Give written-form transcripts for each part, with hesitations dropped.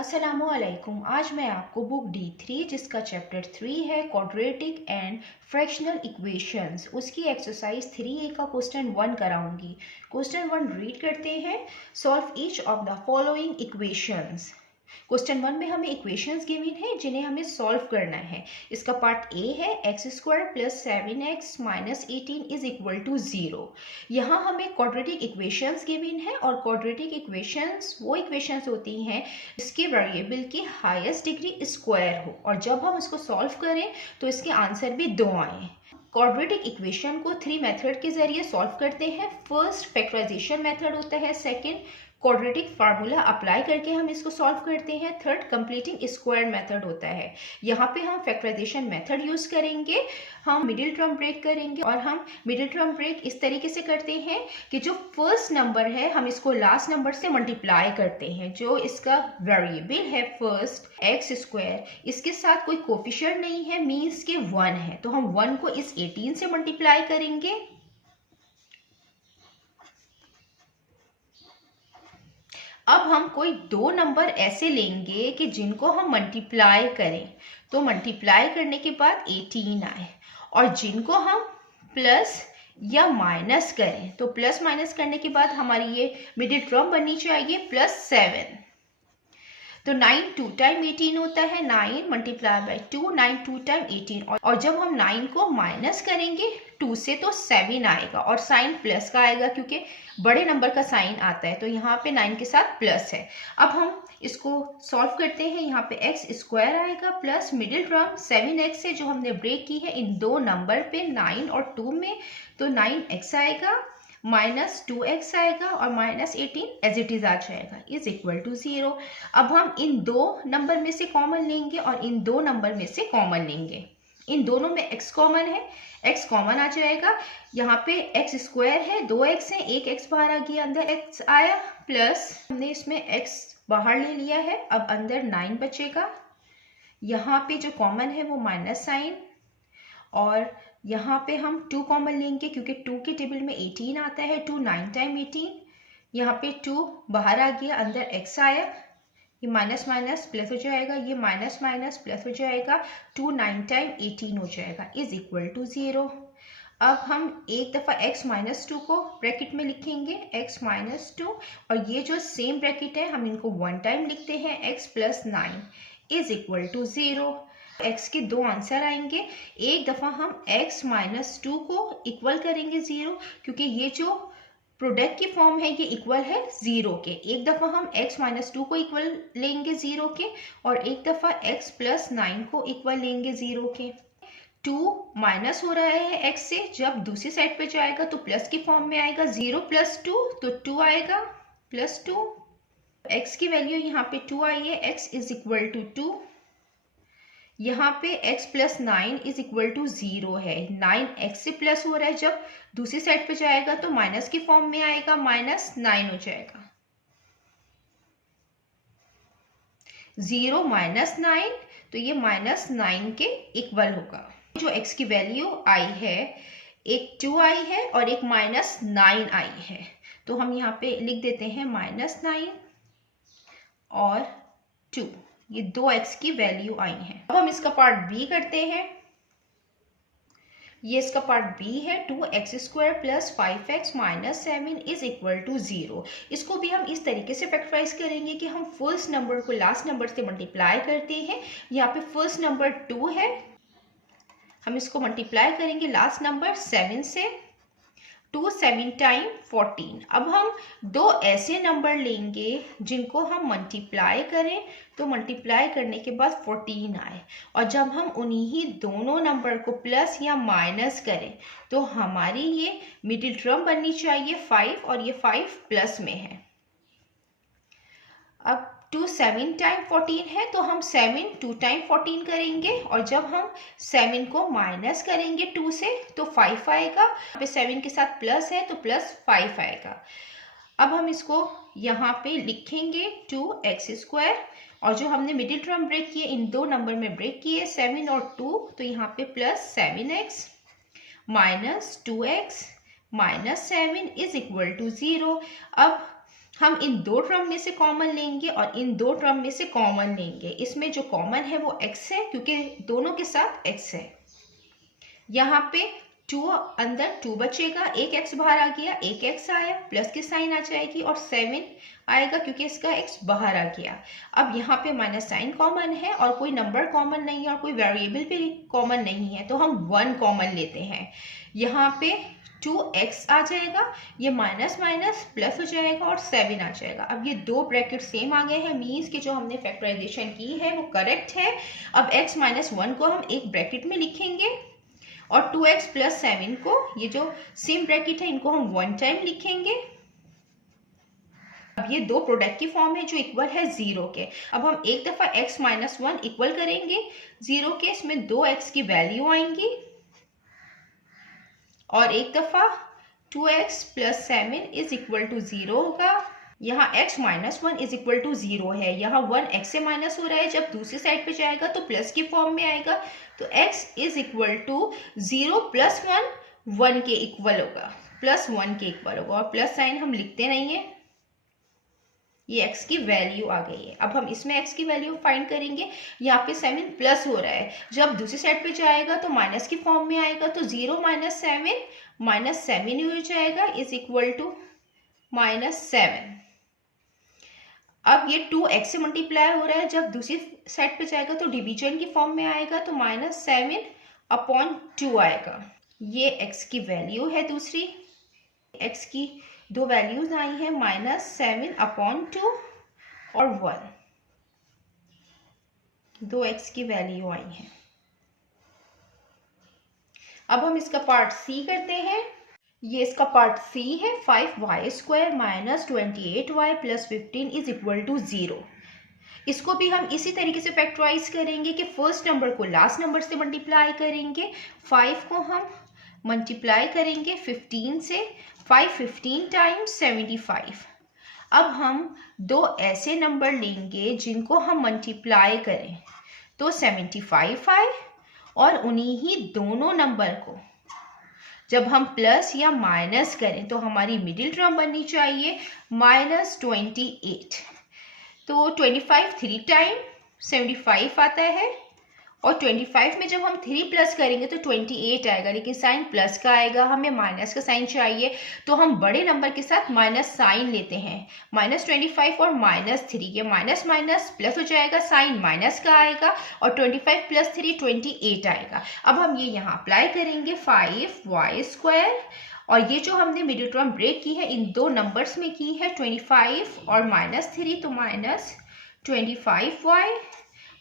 अस्सलामुअलैकुम। आज मैं आपको बुक D3 जिसका चैप्टर 3 है क्वाड्रेटिक एंड फ्रैक्शनल इक्वेशंस, उसकी एक्सरसाइज 3A का क्वेश्चन 1 कराऊंगी। क्वेश्चन 1 रीड करते हैं। Solve each of the following equations. Question 1 में हमें इक्वेशंस गिवन है जिन्हें हमें सॉल्व करना है। इसका पार्ट ए है x² + 7x - 18 = 0। यहाँ हमें क्वाड्रेटिक इक्वेशंस गिवन है और क्वाड्रेटिक इक्वेशंस वो इक्वेशंस होती हैं जिसके वेरिएबल की हाईएस्ट डिग्री स्क्वायर हो और जब हम इसको सॉल्व करें तो इसके आंसर भी 2 आए। क्वाड्रेटिक इक्वेशन को 3 मेथड के जरिए सॉल्व करते हैं। फर्स्ट फैक्टराइजेशन मेथड होता है, सेकंड क्वाड्रेटिक फार्मूला अप्लाई करके हम इसको सॉल्व करते हैं, थर्ड कंप्लीटिंग स्क्वायर मेथड होता है। यहाँ पे हम फैक्टराइजेशन मेथड यूज करेंगे, हम मिडिल टर्म ब्रेक करेंगे और हम मिडिल टर्म ब्रेक इस तरीके से करते हैं कि जो फर्स्ट नंबर है हम इसको लास्ट नंबर से मल्टीप्लाई करते हैं। जो इसका वेरिएबल है फर्स्ट x², इसके साथ कोई कोफिशिएंट नहीं है, मीन्स के 1 है, तो हम 1 को इस 18 से मल्टीप्लाई करेंगे। अब हम कोई 2 नंबर ऐसे लेंगे कि जिनको हम मल्टीप्लाई करें तो मल्टीप्लाई करने के बाद 18 आए, और जिनको हम प्लस या माइनस करें तो प्लस माइनस करने के बाद हमारी ये मिडिल टर्म बननी चाहिए +7। तो 9 2 टाइम 18 होता है, 9 मल्टीप्लाई बाई 2, 9 2 टाइम 18, और जब हम 9 को माइनस करेंगे 2 से तो 7 आएगा और साइन प्लस का आएगा क्योंकि बड़े नंबर का साइन आता है, तो यहाँ पे 9 के साथ प्लस है। अब हम इसको सॉल्व करते हैं। यहाँ पे x² आएगा प्लस मिडिल टर्म 7x से जो हमने ब्रेक की है इन 2 नंबर पे 9 और 2 में, तो 9x आएगा -2x आएगा और -18 एज इट इज आ जाएगा =0। अब हम इन 2 नंबर में से कॉमन लेंगे और इन 2 नंबर में से कॉमन लेंगे। इन दोनों में x कॉमन है, x कॉमन आ जाएगा। यहाँ पे x² है, 2x है, 1x बाहर आ गया, अंदर x आया, प्लस हमने इसमें x बाहर ले लिया है, अब अंदर 9 बचेगा। यहाँ पे जो कॉमन है वो माइनस साइन, और यहाँ पे हम 2 कॉमन लेंगे क्योंकि 2 के टेबल में 18 आता है, 2 9 टाइम 18, यहाँ पे 2 बाहर आ गया, अंदर x आया, ये माइनस माइनस प्लस हो जाएगा, ये माइनस माइनस प्लस हो जाएगा, 2 9 टाइम 18 हो जाएगा =0। अब हम एक दफ़ा x-2 को ब्रैकेट में लिखेंगे, x-2, और ये जो सेम ब्रैकेट है हम इनको 1 टाइम लिखते हैं, x + 9 =0। x के 2 आंसर आएंगे। एक दफ़ा हम x-2 को इक्वल करेंगे 0 क्योंकि ये जो प्रोडक्ट की फॉर्म है ये इक्वल है 0 के। एक दफ़ा हम x-2 को इक्वल लेंगे 0 के और एक दफ़ा x + 9 को इक्वल लेंगे 0 के। 2 माइनस हो रहा है x से, जब दूसरी साइड पे जाएगा तो प्लस की फॉर्म में आएगा, 0 + 2 तो 2 आएगा, +2। x की वैल्यू यहाँ पे 2 आई है, x = 2। यहाँ पे x + 9 = 0 है, 9 x से प्लस हो रहा है, जब दूसरी साइड पे जाएगा तो माइनस की फॉर्म में आएगा, -9 हो जाएगा। 0 - 9 तो ये -9 के इक्वल होगा। जो x की वैल्यू आई है, एक 2 आई है और एक -9 आई है, तो हम यहाँ पे लिख देते हैं -9 और 2, ये 2x की वैल्यू आई है। अब हम इसका पार्ट बी करते हैं। ये इसका पार्ट बी है, 2x² + 5x - 7 = 0। इसको भी हम इस तरीके से फैक्टराइज करेंगे कि हम फर्स्ट नंबर को लास्ट नंबर से मल्टीप्लाई करते हैं। यहाँ पे फर्स्ट नंबर 2 है, हम इसको मल्टीप्लाई करेंगे लास्ट नंबर 7 से, 2 7 टाइम 14। अब हम 2 ऐसे नंबर लेंगे जिनको हम मल्टीप्लाई करें तो मल्टीप्लाई करने के बाद 14 आए, और जब हम उन्हीं दोनों नंबर को प्लस या माइनस करें तो हमारी ये मिडिल टर्म बननी चाहिए 5, और ये 5 प्लस में है। अब 2 7 टाइम 14 है तो हम 7 2 टाइम 14 करेंगे, और जब हम 7 को माइनस करेंगे 2 से तो 5 आएगा। यहाँ पे 7 के साथ प्लस है तो +5 आएगा। अब हम इसको यहाँ पे लिखेंगे 2x², और जो हमने मिडिल टर्म ब्रेक किए इन 2 नंबर में ब्रेक किए 7 और 2, तो यहाँ पे +7x - 2x - 7 = 0। अब हम इन दो टर्म में से कॉमन लेंगे और इन दो टर्म में से कॉमन लेंगे। इसमें जो कॉमन है वो x है, क्योंकि दोनों के साथ x है। यहाँ पे 2 अंदर 2 बचेगा, एक x बाहर आ गया, एक x आया, प्लस की साइन आ जाएगी और 7 आएगा क्योंकि इसका x बाहर आ गया। अब यहाँ पे माइनस साइन कॉमन है और कोई नंबर कॉमन नहीं है और कोई वेरिएबल भी कॉमन नहीं है, तो हम 1 कॉमन लेते हैं। यहाँ पे 2x आ जाएगा, ये माइनस माइनस प्लस हो जाएगा और 7 आ जाएगा। अब ये दो ब्रैकेट सेम आ गए हैं, मीन्स कि जो हमने फैक्टराइजेशन की है वो करेक्ट है। अब x माइनस 1 को हम एक ब्रैकेट में लिखेंगे और 2x प्लस 7 को, ये जो सेम ब्रैकेट है, इनको हम 1 टाइम लिखेंगे। अब ये दो प्रोडक्ट की फॉर्म है जो इक्वल है 0 के। अब हम एक दफा x माइनस 1 इक्वल करेंगे 0 के, इसमें 2x की वैल्यू आएंगी और एक दफा 2x plus 7 is equal to 0 होगा। यहाँ x minus 1 is equal to 0 है, यहाँ 1 x से माइनस हो रहा है, जब दूसरी साइड पे जाएगा तो प्लस की फॉर्म में आएगा, तो x is equal to 0 plus 1 1 के इक्वल होगा, प्लस 1 के इक्वल होगा। और प्लस साइन हम लिखते नहीं है, ये x की वैल्यू आ गई है। अब हम इसमें x की वैल्यू फाइंड करेंगे। यहाँ पे 7 प्लस हो रहा है, जब दूसरी साइड पे जाएगा तो माइनस की फॉर्म में आएगा, तो 0 माइनस 7 हो जाएगा इज इक्वल टू -7। अब ये 2x से मल्टीप्लाई हो रहा है, जब दूसरी साइड पे जाएगा तो डिवीजन की फॉर्म में आएगा, तो -7/2 आएगा। ये x की वैल्यू है दूसरी। x की दो वैल्यूज आई हैं, -7/2 और 1, दो x की वैल्यू आई है। अब हम इसका पार्ट सी करते हैं। ये इसका पार्ट सी है, 5y² minus 28y plus 15 is equal to 0। इसको भी हम इसी तरीके से फैक्टराइज करेंगे कि फर्स्ट नंबर को लास्ट नंबर से मल्टीप्लाई करेंगे। 5 को हम मल्टीप्लाई करेंगे 15 से, 5 15 टाइम्स 75। अब हम दो ऐसे नंबर लेंगे जिनको हम मल्टीप्लाई करें, तो 75 आए, और उन्हीं ही दोनों नंबर को जब हम प्लस या माइनस करें तो हमारी मिडिल टर्म बननी चाहिए -28। तो 25 3 टाइम 75 आता है, और 25 में जब हम 3 प्लस करेंगे तो 28 आएगा, लेकिन साइन प्लस का आएगा, हमें माइनस का साइन चाहिए, तो हम बड़े नंबर के साथ माइनस साइन लेते हैं। -25 और -3, ये माइनस माइनस प्लस हो जाएगा, साइन माइनस का आएगा, और 25 प्लस 3 28 आएगा। अब हम ये यहाँ अप्लाई करेंगे, 5y², और ये जो हमने मिडिल टर्म ब्रेक की है इन दो नंबर्स में की है, 25 और -3, तो -25y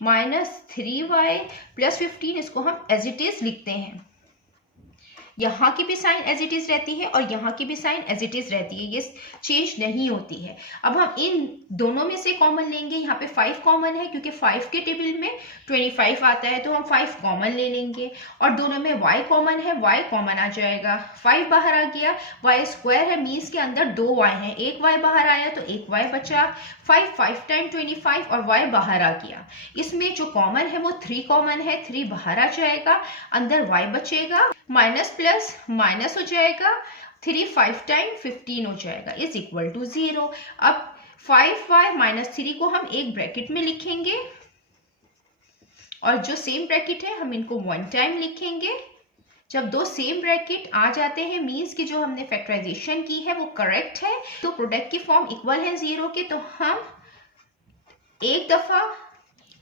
-3y प्लस 15, इसको हम एज इट इज लिखते हैं। यहाँ की भी साइन एज इट इज रहती है और यहाँ की भी साइन एज इट इज रहती है, ये चेंज नहीं होती है। अब हम इन दोनों में से कॉमन लेंगे। यहाँ पे 5 कॉमन है क्योंकि 5 के टेबल में 25 आता है, तो हम 5 कॉमन ले लेंगे, और दोनों में y कॉमन है, y कॉमन आ जाएगा। 5 बाहर आ गया, y² है, मीन्स के अंदर 2 y हैं, एक y बाहर आया तो एक y बचा। 5 टाइम 25 और y बाहर आ गया। इसमें जो कॉमन है वो 3 कॉमन है, 3 बाहर आ जाएगा, अंदर y बचेगा, माइनस प्लस माइनस हो जाएगा, 3 5 टाइम 15 हो जाएगा इज इक्वल टू 0। अब 5y - 3 को हम एक ब्रैकेट में लिखेंगे, और जो सेम ब्रैकेट है हम इनको 1 टाइम लिखेंगे। जब दो सेम ब्रैकेट आ जाते हैं, मीन्स कि जो हमने फैक्टराइजेशन की है वो करेक्ट है, तो प्रोडक्ट की फॉर्म इक्वल है 0 के, तो हम एक दफा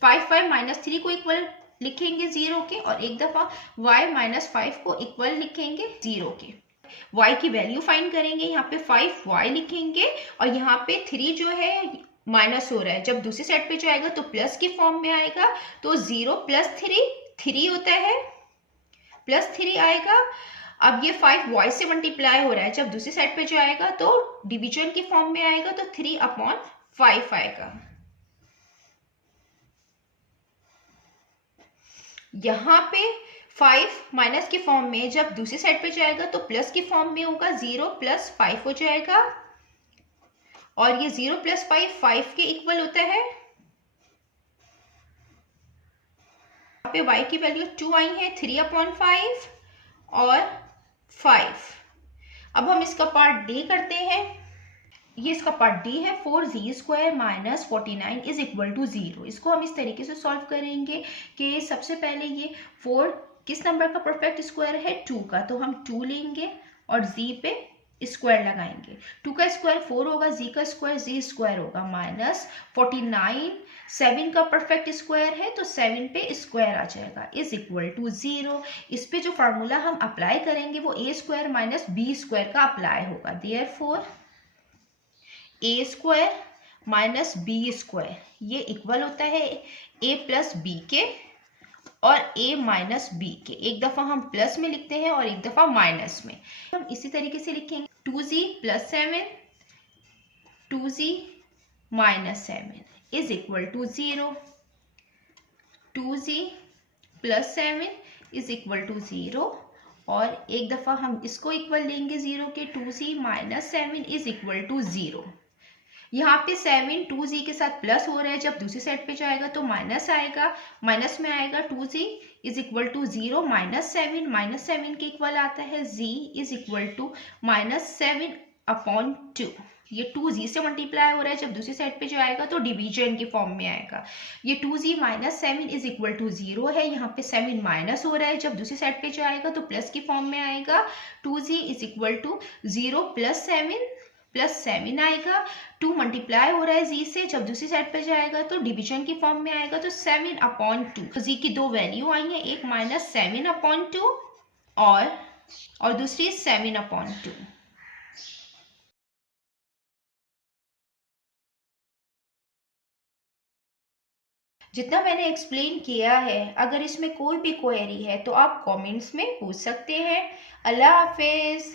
5 - 3 को इक्वल लिखेंगे 0 के, और एक दफा y - 5 को इक्वल लिखेंगे 0 के। y की वैल्यू फाइंड करेंगे, यहाँ पे 5y लिखेंगे, और यहाँ पे 3 जो है माइनस हो रहा है, जब दूसरी साइड पे जाएगा तो प्लस की फॉर्म में आएगा, तो 0 प्लस 3 होता है, +3 आएगा। अब ये 5y से मल्टीप्लाई हो रहा है, जब दूसरी साइड पे जाएगा तो डिवीजन की फॉर्म में आएगा, तो 3/5 आएगा। यहाँ पे 5 माइनस की फॉर्म में, जब दूसरी साइड पे जाएगा तो प्लस की फॉर्म में होगा, 0 + 5 हो जाएगा, और ये 0 + 5 5 के इक्वल होता है। यहाँ पे y की वैल्यू 2 आई है, 3/5 और 5। अब हम इसका पार्ट डी करते हैं। ये इसका पार्ट डी है। 4z² minus 49 is equal to 0। इसको हम इस तरीके से सॉल्व करेंगे कि सबसे पहले ये 4 किस नंबर का परफेक्ट स्क्वायर है, 2 का, तो हम 2 लेंगे और z पे स्क्वायर लगाएंगे। 2 का स्क्वायर 4 होगा, z का स्क्वायर z स्क्वायर होगा, माइनस 49 7 का परफेक्ट स्क्वायर है तो 7 पे स्क्वायर आ जाएगा, इज इक्वल टू 0। इस पे जो फार्मूला हम अप्लाई करेंगे वो a² माइनस b² का अप्लाई होगा। देयरफॉर a² माइनस b² ये इक्वल होता है a प्लस b के और a माइनस b के। एक दफ़ा हम प्लस में लिखते हैं और एक दफ़ा माइनस में। हम इसी तरीके से लिखेंगे 2z plus 7 2z minus 7 is equal to 0। 2z plus 7 is equal to 0 और एक दफ़ा हम इसको इक्वल लेंगे 0 के, 2z minus 7 is equal to 0। यहाँ पे 7 2z के साथ प्लस हो रहा है, जब दूसरी साइड पे जाएगा तो माइनस आएगा, माइनस में आएगा 2z is equal to 0 minus 7 के इक्वल आता है z is equal to minus 7 upon 2। ये 2z से मल्टीप्लाई हो रहा है, जब दूसरी साइड पे जाएगा तो डिवीजन के फॉर्म में आएगा। ये 2z minus 7 is equal to 0 है, यहाँ पे 7 माइनस हो रहा है, जब दूसरी साइड पे जाएगा तो प्लस की फॉर्म में आएगा। 2z is equal to 0 plus 7 आएगा। 2 मल्टीप्लाई हो रहा है z से, जब दूसरी साइड पे जाएगा तो डिवीजन की फॉर्म में आएगा, तो 7 अपॉन 2। तो z की दो वैल्यू आई हैं, एक माइनस 7 अपॉन 2 और दूसरी 7 अपॉन 2। जितना मैंने एक्सप्लेन किया है, अगर इसमें कोई भी क्वेरी है तो आप कमेंट्स में पूछ सकते हैं। अल्लाह हाफिज़।